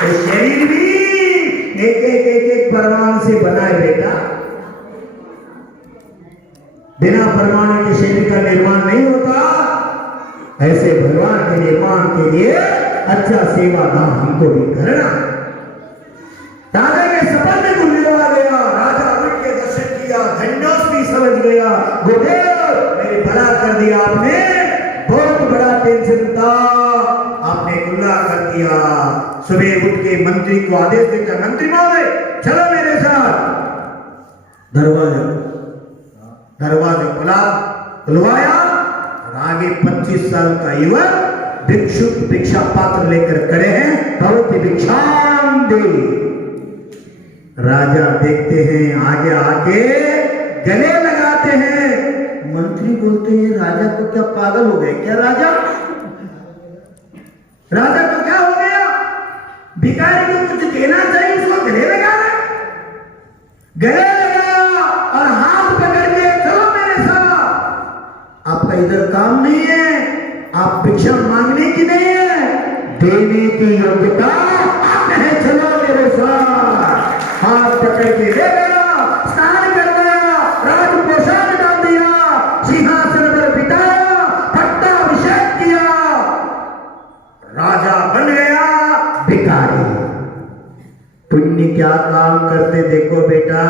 तो शरीर भी एक परमाणु से बना है बेटा। बिना परमाणु के शरीर का निर्माण नहीं होता। ऐसे भगवान के निर्माण के लिए अच्छा सेवा दान हमको भी करना। राजा के सपन में गुंजवा गया, राजा उठ के दर्शन किया, धन्योस्मी समझ गया, गुरुदेव मेरे भला कर दिया आपने, बहुत बड़ा टेंशन था, आपने गुल्ला कर दिया। सुबह उठ के मंत्री को आदेश देकर, मंत्री महोदय चलो मेरे साथ। दरवाजा खुलवाया और आगे 25 साल का युवक भिक्षुक भिक्षा पात्र लेकर खड़े हैं, भगवती भिक्षाम दे। राजा देखते हैं, आगे आके गले लगाते हैं। मंत्री बोलते हैं राजा को क्या पागल हो गए क्या? राजा को क्या हो गया? भिखारी को कुछ देना चाहिए, उसको गले लगा रहे। गले लगाया और हाथ पकड़ के चलो मेरे साथ। आपका इधर काम नहीं है, आप भिक्षा मांगने की नहीं है, देने की योग्यता आप है, चलो मेरे साथ। हाथ पकड़ के ले गया, स्नान करवाया, राजपोशाक डाल दिया, सिंहासन पर बिठाया, पट्टाभिषेक किया, राजा बन गया भिखारी। पुण्य क्या काम करते देखो बेटा,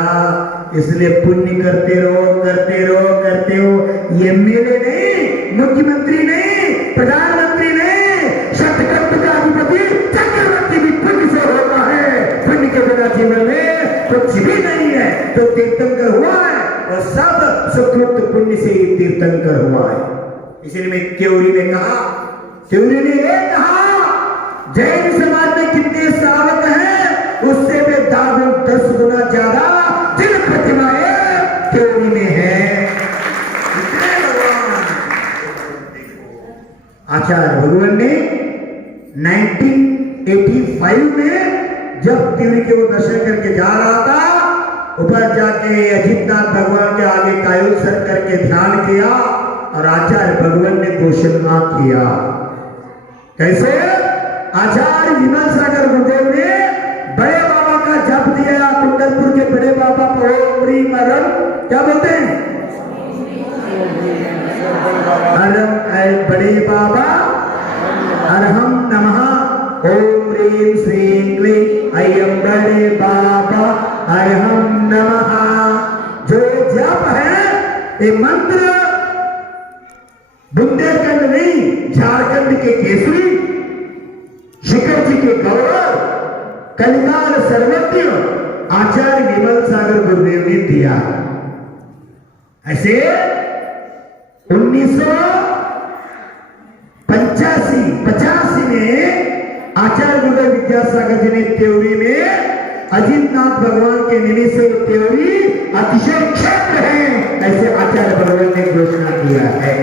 इसलिए पुण्य करते रहो करते रहो करते हो। ये एमएलए नहीं, मुख्यमंत्री नहीं, प्रधानमंत्री नहीं, शतकर्म का अधिपति चक्रवर्ती भी पुण्य से होता है। पुण्य के बिना जीवन में कुछ भी नहीं है। तो तीर्थंकर हुआ है और सब सुकृत पुण्य से ही तीर्थंकर हुआ है। इसलिए मैं त्योरी में कहा, त्योरी ने ये कहा जैन समाज में कितने श्रावक हैं, उससे भी 10 गुना ज्यादा जिन प्रतिमाएं त्योरी में है। आचार्य भगवान ने 1985 में जब त्योरी के वो दर्शन करके जा रहा था, ऊपर जाके अजितनाथ भगवान के आगे कायल सर करके ध्यान किया और आचार्य भगवान ने घोषणा किया। कैसे? आचार्य विमल सागर गुरुदेव ने बड़े बाबा का जप दिया, कुंडलपुर के बड़े बाबा को प्रीम अरम क्या बोलते हैं? अरम बड़े बाबा अरहम नमः, ओम ह्रीं श्रीं क्लीं अयम बड़े बाबा अरहम नमः। जो जप है ये मंत्र बुंदेलखंड नहीं, झारखंड के केसरी शिखर जी के गौरव कलिकाल सर्वज्ञ आचार्य विमल सागर गुरुदेव ने दिया। ऐसे 1985 में आचार्य गुरुदेव विद्यासागर जी ने त्योरी में अजितनाथ भगवान के निमित्त से त्योरी अतिशय क्षेत्र है, ऐसे आचार्य भगवान ने घोषणा किया है।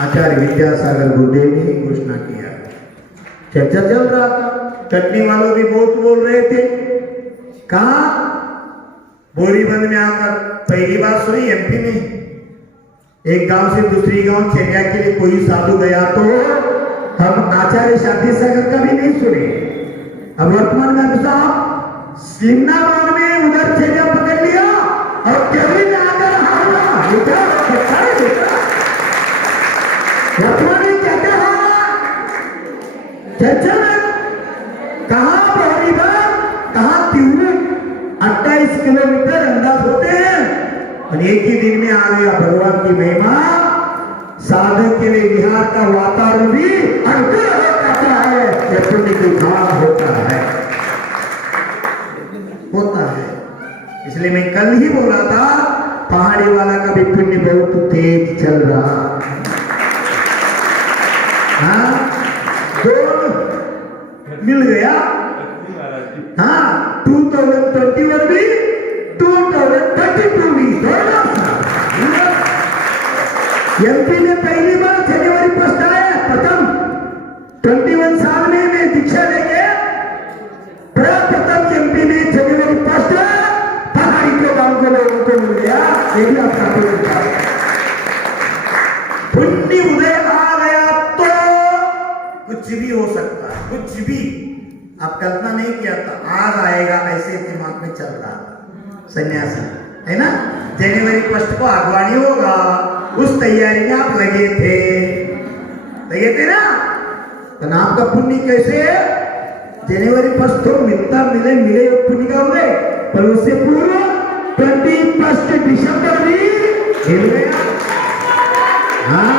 आचार्य विद्यासागर गुरुदेव ने घोषणा किया। चर्चा चल रहा था, कटनी वालों भी बहुत बोल रहे थे। कहा? बोरीबंद में आकर पहली बार सुनी एमपी में। एक गांव से दूसरी गांव चेन्नई के लिए कोई साधु गया तो हम आचार्य शांति सागर का भी नहीं सुने। अब वर्तमान में साहब सिमनाबाद में उधर चेन्नई पकड़ लिया और त्योरी में आकर हारा। वर्तमान में क्या क्या हारा? चर्चा में कहा बोरीबंद, कहा त्योरी, 22 किलोमीटर अंदाज होते हैं, और एक ही दिन में आ गया भगवान की महिमा। साधक के लिए विहार का वातावरण भी अनुकूल हो जाता है, यह पुण्य की भाव होता है। इसलिए मैं कल ही बोला था, पहाड़ी वाला का भी पुण्य बहुत तेज चल रहा। हाँ, दोनों मिल गया। हाँ, 2021 भी 2032 भी दोनों। एमपी में पहली बार जनवरी 1 आया, प्रथम 21 साल में मैं दीक्षा लेके प्रथम एमपी में जनवरी 1 पहाड़ी के गांव के लोगों को मिल गया। ये भी आपका पुण्य उदय आ गया तो कुछ भी हो सकता है, कुछ भी आप कल्पना नहीं किया था, आज आएगा ऐसे दिमाग में चल रहा सन्यासी है ना। जनवरी 1 को अगवानी होगा, उस तैयारी में आप लगे थे ना। तो आपका पुण्य कैसे है? जनवरी 1 तो मिले पुण्य का उदय, पर उससे पूर्व 21 दिसंबर भी हिल गया। हाँ,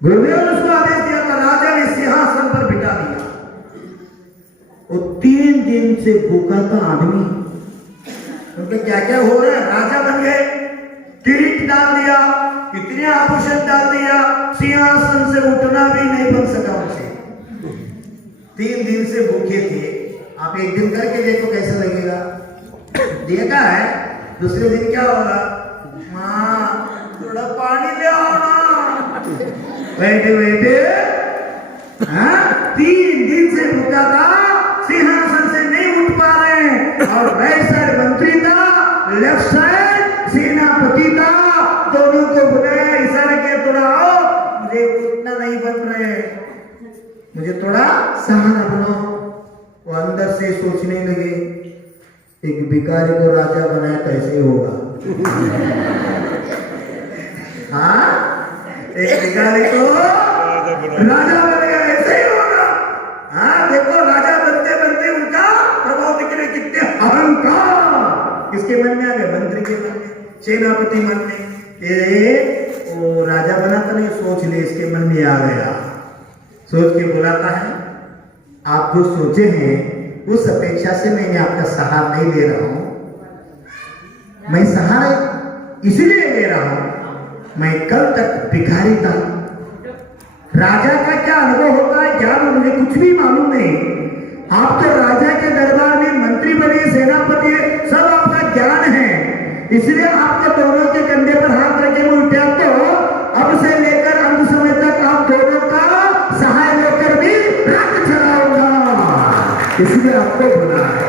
गुरुदेव ने उसको आदेश दिया था, राजा ने सिंहासन पर बिठा दिया। वो 3 दिन से भूखा था आदमी। उनके क्या क्या हो रहा है, राजा बन गए, किरीट डाल दिया, इतने आभूषण डाल दिया, सिंहासन से उठना भी नहीं बन सका उनसे। 3 दिन से भूखे थे। आप एक दिन करके देखो कैसा लगेगा। देखा है, दूसरे दिन क्या होगा, माँ थोड़ा पानी ले आओ ना। बैठे 3 दिन से भूखा था, सिंहासन से नहीं उठ पा रहे, और राइट साइड मंत्री था, लेफ्ट साइड सेनापति था, दोनों को बुलाया, इशारा किया, थोड़ा आओ, मुझे उठना नहीं बन रहे, मुझे थोड़ा सहारा बनाओ। वो अंदर से सोचने लगे, एक भिखारी को राजा बनाया कैसे होगा। हाँ, एक भिखारी को राजा बन गया ऐसे ही होगा। हाँ, देखो राजा बनते बनते उनका प्रभाव दिख रहे, कितने अहंकार किसके मन में आ गए, मंत्री के मन में, सेनापति मन में। वो राजा बना तो नहीं, सोच ले, इसके मन में आ गया। सोच के बुलाता है, आप जो सोचे हैं उस अपेक्षा से मैंने आपका सहारा नहीं ले रहा हूं। मैं सहारा इसलिए ले रहा हूं, मैं कल तक भिखारी था। राजा का क्या अनुभव होता है, क्या मुझे कुछ भी मालूम नहीं। आप तो राजा के दरबार में मंत्री बने, सेनापति, सब आपका ज्ञान है, इसलिए आपके दोनों के कंधे पर हाथ रखे मैं उठा, तो अब से लेकर अंत समय तक आप दोनों का सहाय लेकर भी रथ चलाऊंगा, इसलिए आपको बुला है।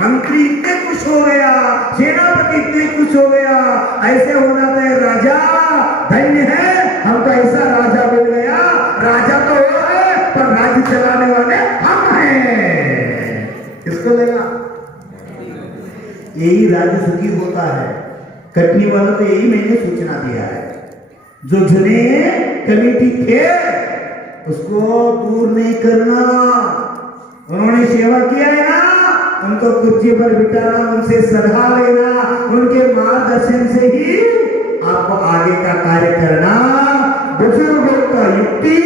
मंत्री इतने खुश हो गया, सेनापति इतने खुश हो गया, ऐसे होना था राजा धन्य है, हमको ऐसा राजा मिल गया। राजा तो वो है, पर राज्य चलाने वाले हम हैं। किसको लगा यही राज्य सुखी होता है। कटनी वालों को यही मैंने सूचना दिया है, जो जुने कमेटी थे उसको दूर नहीं करना। उन्होंने सेवा किया है ना, उनको कुर्सी पर बिठाना, उनसे सलाह लेना, उनके मार्गदर्शन से ही आपको आगे का कार्य करना। बुजुर्गों का युक्ति,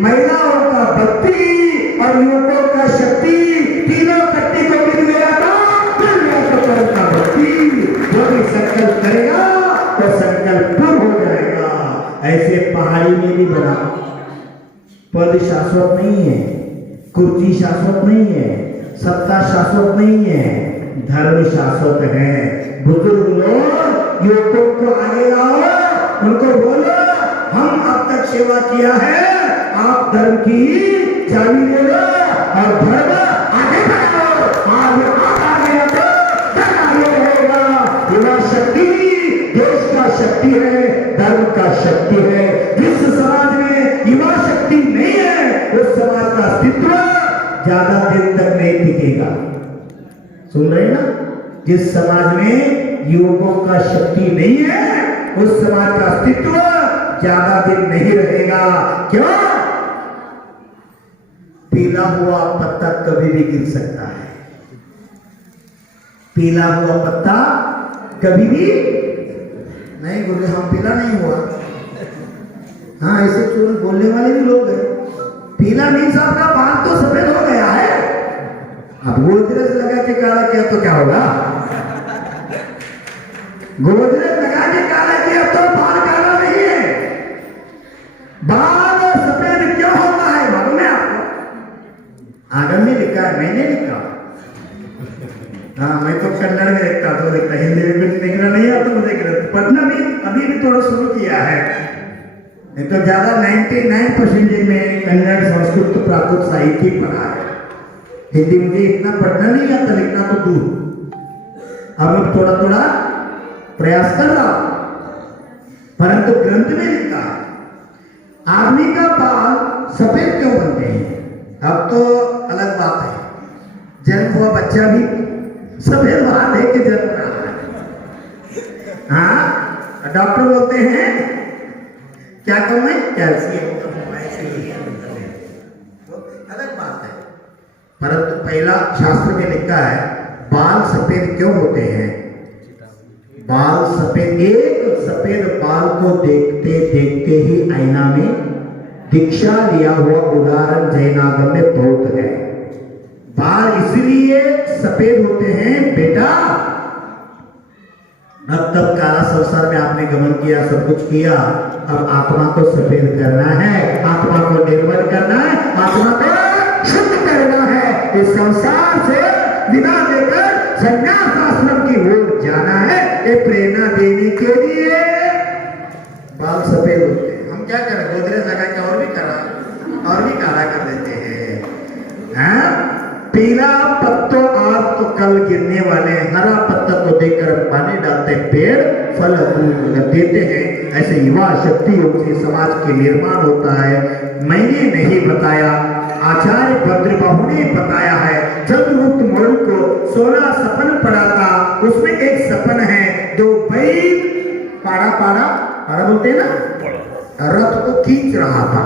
महिलाओं का भक्ति और युवकों का शक्ति, तीनों कट्टी को मिल गया था का भक्ति। जो भी संकल्प करेगा तो संकल्प पूर्ण हो जाएगा। ऐसे पहाड़ी में भी बना, पद शाश्वत नहीं है, कुर्सी शाश्वत नहीं है, सत्ता शाश्वत नहीं है, धर्म शाश्वत है। बुजुर्ग लोग युवकों को आगे लाओ, उनको बोलो हम अब तक सेवा किया है, आप धर्म की चाबी ले लो और धर्म आगे बढ़ाओ। आगे आ गया तो धर्म आगे रहेगा। युवा शक्ति देश का शक्ति है, धर्म का शक्ति है। जिस समाज में युवा शक्ति नहीं है, उस समाज का अस्तित्व ज्यादा दिन तक नहीं टिकेगा। सुन रहे ना, जिस समाज में युवकों का शक्ति नहीं है, उस समाज का अस्तित्व ज्यादा दिन नहीं रहेगा। क्यों? पीला हुआ पत्ता कभी भी गिर सकता है। पीला हुआ पत्ता कभी भी नहीं। गुरु हम पीला नहीं हुआ। हाँ, ऐसे चोर बोलने वाले भी लोग हैं। पीला मीन्स आपका बाल तो सफेद हो गया है। अब गोदरेज लगा के काला किया तो क्या होगा? गोदरेज लगा के काला किया तो बाल काला नहीं है। बाल सफेद क्यों होता है मालूम है आपको? आगम में लिखा है, मैंने लिखा। हाँ, मैं तो कन्नड़ में लिखता तो लिखता, हिंदी में कुछ लिखना नहीं आता मुझे। पढ़ना भी अभी भी थोड़ा शुरू किया है, नहीं तो ज्यादा 99% में कन्नड़, संस्कृत, प्राकृत साहित्य पढ़ा है। हिंदी मुझे इतना पढ़ना नहीं आता, लिखना तो दूर। अब मैं थोड़ा थोड़ा प्रयास कर रहा हूं, परंतु ग्रंथ में लिखा है आदमी का बाल सफेद क्यों बनते हैं। अब तो अलग बात है, जन्म हुआ बच्चा भी सफेद बाल लेके जन्म रहा है। हाँ, डॉक्टर बोलते हैं क्या कम है, कैल्शियम कम है, इसलिए अलग बात है। परंतु पहला शास्त्र में लिखा है बाल सफेद क्यों होते हैं। बाल सफेद, एक सफेद बाल को देखते देखते ही आईना में दीक्षा लिया हुआ उदाहरण जैनागम में बहुत है। बाल इसलिए सफेद होते हैं बेटा, अब तब काला संसार में आपने गमन किया, सब कुछ किया, अब आत्मा को सफेद करना है, आत्मा को निर्मल करना है, आत्मा को शुद्ध करना है। इस संसार से विदा देकर संन्यास आश्रम की ओर जाना है। ये प्रेरणा देने के लिए बाल सफेद होते हैं। हम क्या करें, गोदरेज लगा के और भी काला कर देते हैं। पीला पत्तों आज तो कल गिरने वाले, हरा पत्ता को देकर पानी डालते पेड़ फल देते हैं। ऐसे युवा शक्ति योग से समाज के निर्माण होता है। मैंने नहीं बताया, आचार्य भद्रबाहु ने बताया है। चंद्रगुप्त मौर्य को 16 सपन पड़ा था, उसमें एक सपन है जो बैल पाड़ा बोलते हैं ना, रथ को खींच रहा था।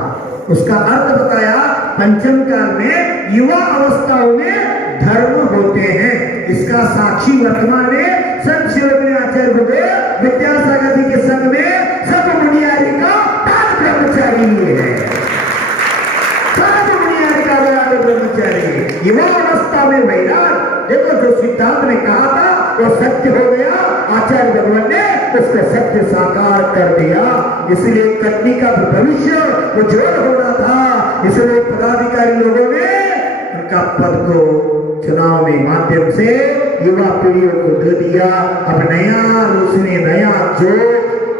उसका अर्थ बताया, पंचम काल में युवा अवस्थाओं में धर्म होते हैं। इसका साक्षी वर्तमान में संत शिरोमणि आचार्य गुरुदेव विद्यासागर जी के संग में सब मुनियारी का बाल ब्रह्मचारी है। सब मुनियारी का बाल ब्रह्मचारी, युवा अवस्था में वैराग। देखो, जो सिद्धांत ने कहा था वो सत्य हो गया, आचार्य भगवान ने उसको सत्य साकार कर दिया। इसलिए कटनी का भविष्य उज्जवल होना था। इसलिए पदाधिकारी लोगों ने उनका पद को चुनाव में माध्यम से युवा पीढ़ियों को दे दिया। अब नया रोशनी, नया जो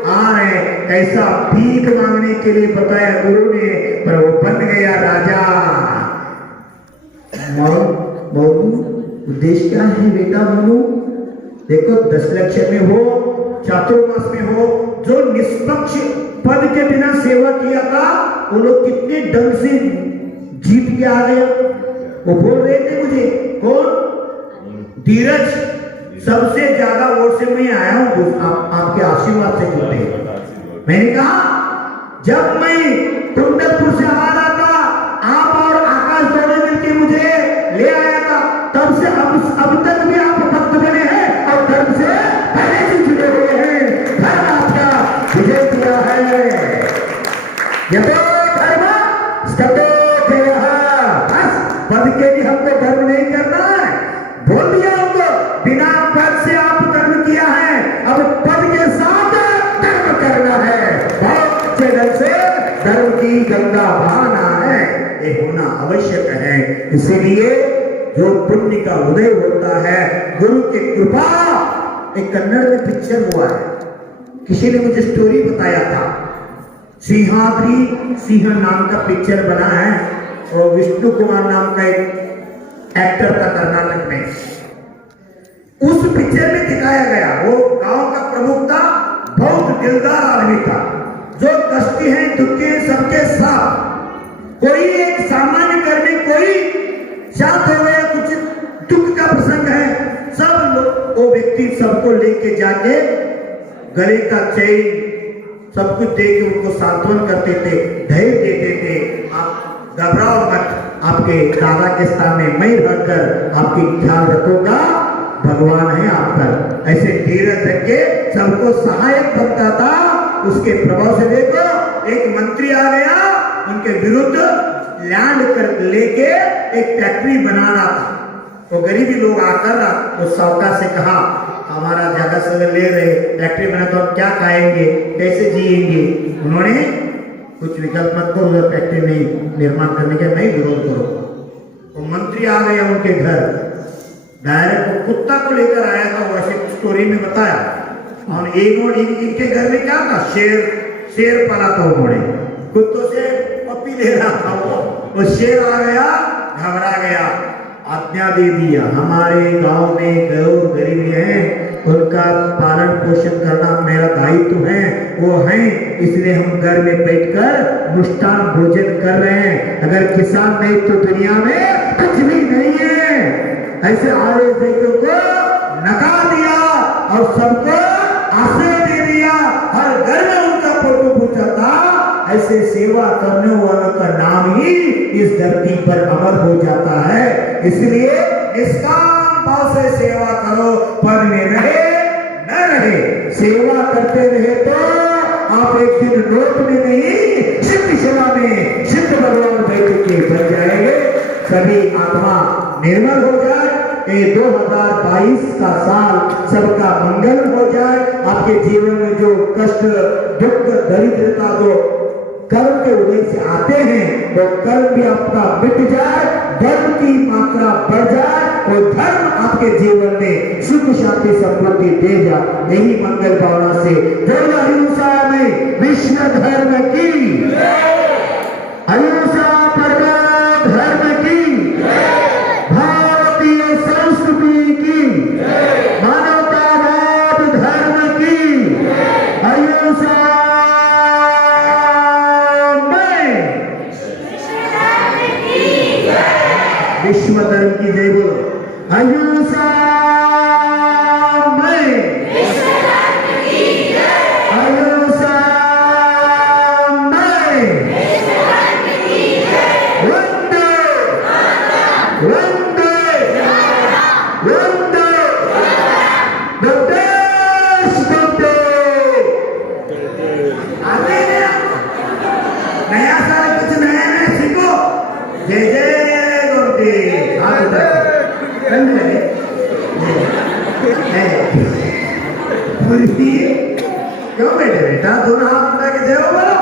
आ रहे, ऐसा भीख मांगने के लिए बताया गुरु ने, पर वो बन गया राजा। उद्देश्य क्या है बेटा बोलो? देखो, 10 लक्ष में हो, चातुर्मास में हो, जो निष्पक्ष पद के बिना सेवा किया था, वो लोग कितने ढंग से जीत के आ गए। वो बोल रहे थे मुझे, कौन? धीरज, सबसे ज्यादा वोट से मैं आया हूं, आपके आशीर्वाद से जुटे। मैंने कहा, जब मैं कुंडलपुर से आ रहा था, आप और आकाश दोनों मिलकर मुझे ले आया था, तब से अब तक भी आप भक्त बने हैं और धर्म से पहले से जुड़े हुए हैं। धर्म आपका विजय किया है। यतो धर्म स्ततो जयः। बस पद के लिए हमको धर्म नहीं करना है, बोल दिया हमको, बिना पद से आप धर्म किया है, अब पद के साथ धर्म करना है। बहुत अच्छे ढंग से धर्म की गंगा बहाना है, ये होना आवश्यक है। इसीलिए जो पुण्य का उदय होता है गुरु की कृपा। एक कन्नड़ में पिक्चर हुआ है, किसी ने मुझे स्टोरी बताया था। सिंहाद्री सिंह नाम का पिक्चर बना है और विष्णु कुमार नाम का एक एक्टर था कर्नाटक में। उस पिक्चर में दिखाया गया, वो गांव का प्रमुख था, बहुत दिलदार आदमी था, जो कष्टी है, दुखी है, सबके साथ। कोई एक सामान्य घर में कोई शांत हो गया, कुछ दुख का प्रसंग है, सब वो व्यक्ति सबको लेके जाके गले का चैन सब कुछ दे के उनको सांत्वन करते थे, धैर्य देते थे। आप घबराओ मत, आपके आपके दादा के स्थान में मैं रहकर आपकी ख्याल रखूंगा, भगवान है आप पर। ऐसे धीरज रख के सबको सहायक बनता था। उसके प्रभाव से देखो एक मंत्री आ गया, उनके विरुद्ध लैंड कर लेके एक फैक्ट्री बनाना था। तो गरीबी लोग आकर उस साहूकार से कहा हमारा ज्यादा से ले रहे फैक्ट्री बना तो हम क्या खाएंगे, कैसे जिएंगे। उन्होंने कुछ विकल्प मत करो, उधर फैक्ट्री नहीं निर्माण करने के नहीं विरोध करो। तो मंत्री आ गए उनके घर, डायरेक्ट कुत्ता को लेकर आया था, वैसे स्टोरी में बताया। और इनके घर में क्या था, शेर पाला था उन्होंने, कुत्तों से पप्पी ले रहा था वो शेर आ गया, घबरा गया, आज्ञा दे दिया हमारे गांव में गरीब हैं, उनका पालन पोषण करना मेरा दायित्व है, वो हैं, इसलिए हम घर में बैठकर मिष्टान भोजन कर रहे हैं। अगर किसान नहीं तो दुनिया में कुछ भी नहीं है। ऐसे आदेश देकर को नकार दिया और सबको आश्रय दे दिया। हर घर में उनका फोटो पूछा था। ऐसे सेवा करने वालों का नाम ही इस धरती पर अमर हो जाता है। इसलिए निष्काम भाव से सेवा करो, पद में रहे न रहे, सेवा करते रहे तो आप एक दिन नोट में नहीं सिद्ध सेवा में सिद्ध भगवान बैठ के बन जाएंगे। सभी आत्मा निर्मल हो जाए। ये 2022 का साल सबका मंगल हो जाए। आपके जीवन में जो कष्ट दुख दरिद्रता जो कर्म के उदय से आते हैं वो कर्म भी आपका मिट जाए, धर्म की मात्रा बढ़ जाए, और धर्म आपके जीवन में सुख शांति समृद्धि दे जाए। यही मंगल भावना से अहिंसा में विश्व धर्म की, अहिंसा परम धर्म की, भारतीय संस्कृति की, मानवतावाद धर्म की, अहिंसा विश्व धर्म की जय बोलो। अहिंसा में अहिंसा में वंदे वंदे वंदे वंदे वंदे। आते हैं नया साल, कुछ नया नया सीखो। जय जय क्यों बैठे बेटा, दोनों हाथ उठा के जय बोलो।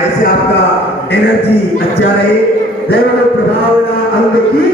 ऐसे आपका एनर्जी अच्छा रहे। प्रभाव अंग की